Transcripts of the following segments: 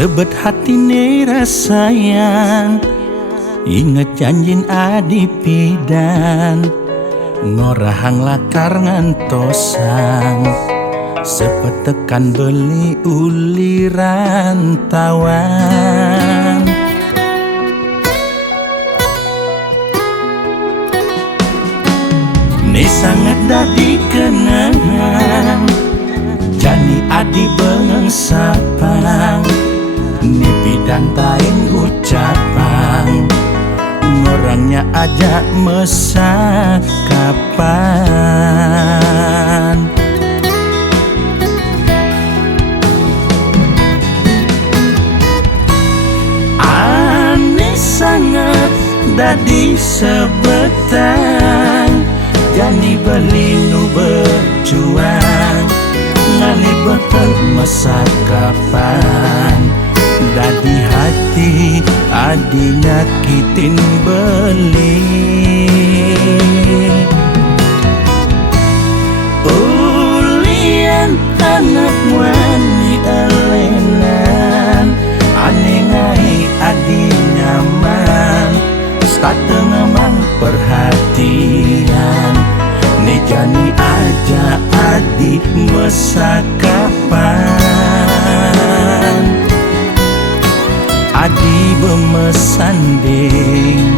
Sebet hati ne rasayang, inget janjin adi pidan, ngorahang lakar ngantosang, sepet tekan beli uliran tawan. Ni sangat dadi kenangan, jani adi bengeng sapang, ni pidan tain ucapan, orangnya ajak masa kapan. Aneh sangat dadi sebetan, jani beli nu berjuang, ngalih bekal masa kapan. Dadi hati adi nyakitin beli, ulian anak wani elenan, aneh ngai adi nyaman, satengemang perhatian, ne jani aja adi masa kapan. Adi bemesanding,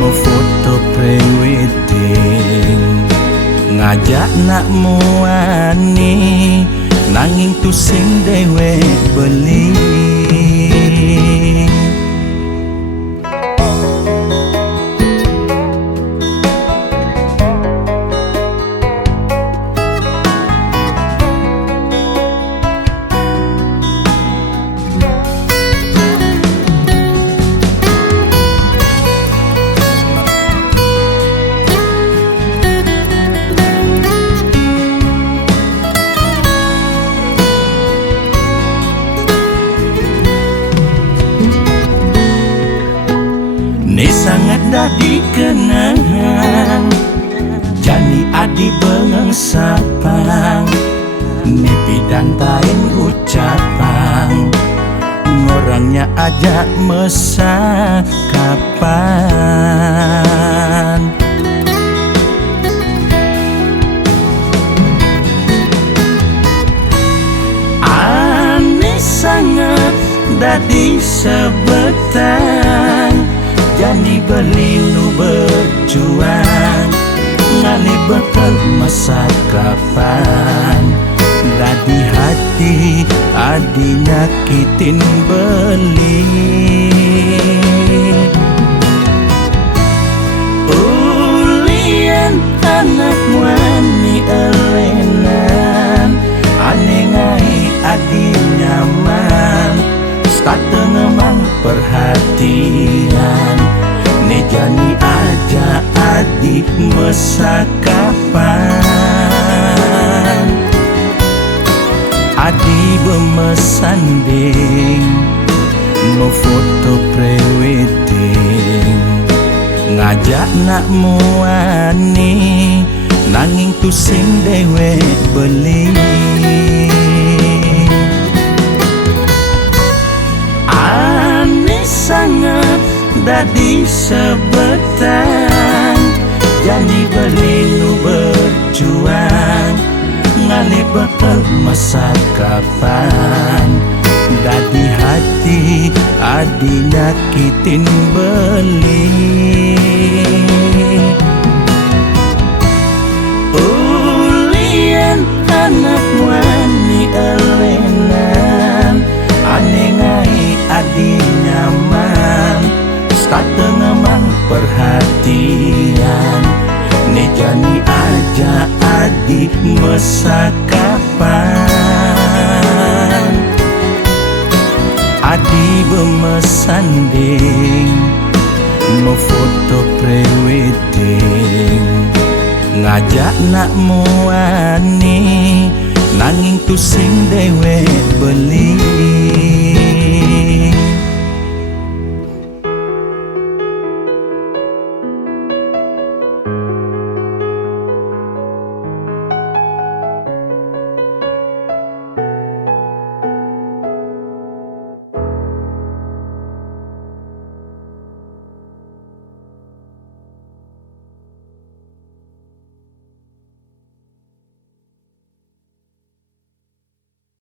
mau foto pre-wedding, ngajak nak muani, nanging tusing dewe beli. Ni sangat dadi kenangan, jani adi bengeng sapang, ni pidan tain ucapan, orangnya ajak masa kapan. Aneh sangat dadi sebetan, jani beli nu berjuang, ngalih bekal masa kapan. Dadi hati adi nyakitin beli, ulian anak wani elenan, aneh ngai adi nyaman, satengemang perhatian, ne jani aja adi masa kapan. Adi bemesanding, mau foto pre-wedding, ngajak nak muani, nanging tusing dewe beli. Aneh sangat dadi sebetan, jani beli nu berjuang, ngalih bekal masa kapan. Dadi hati adi nyakitin beli, ulian anak wani elenan, aneh ngai adi nyaman, satengemang perhatian, ne jani aja adi masa kapan. Adi bemesanding, mau foto pre-wedding, ngajak nak muani, nanging tusing dewe beli.